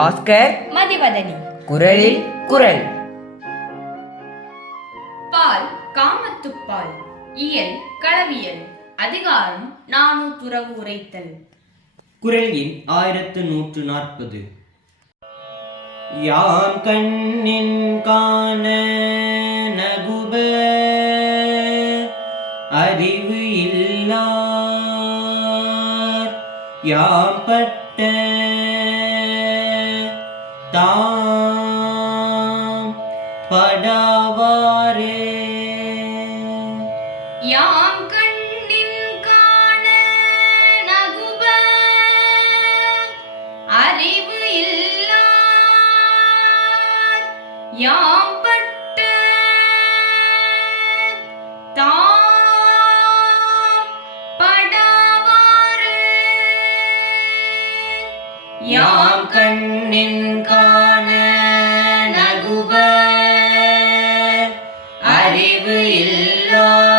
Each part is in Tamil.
பாஸ்கர் மதிவதனி. குரலில் குரல். பால் காமத்துப்பால். இயல் களவியல். அதிகாரம் 400 உரைத்தல். குரல் எண் 1140. யாம் கண்ணின் காண நகுப அறிவு இல்லார் யாம் பட்ட தாம் படாவாரே. யாம் கண்ணின் காண நகுப அறிவு இல்லார் யாம் பட்ட தாம் படாவாரே. யாம் கண்ணின் காண நகுப அறிவு இல்லார்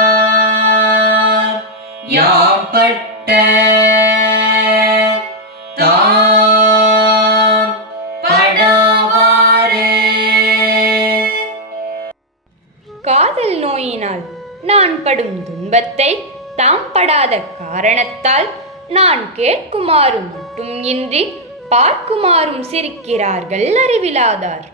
யாம் பட்ட தாம் படாவாரே. காதல் நோயினால் நான் படும் துன்பத்தை தாம் படாத காரணத்தால் நான் கேட்குமாறும் மட்டும் இன்றி பார்க்குமாறும் சிரிக்கிறார்கள் அறிவிலாதார்.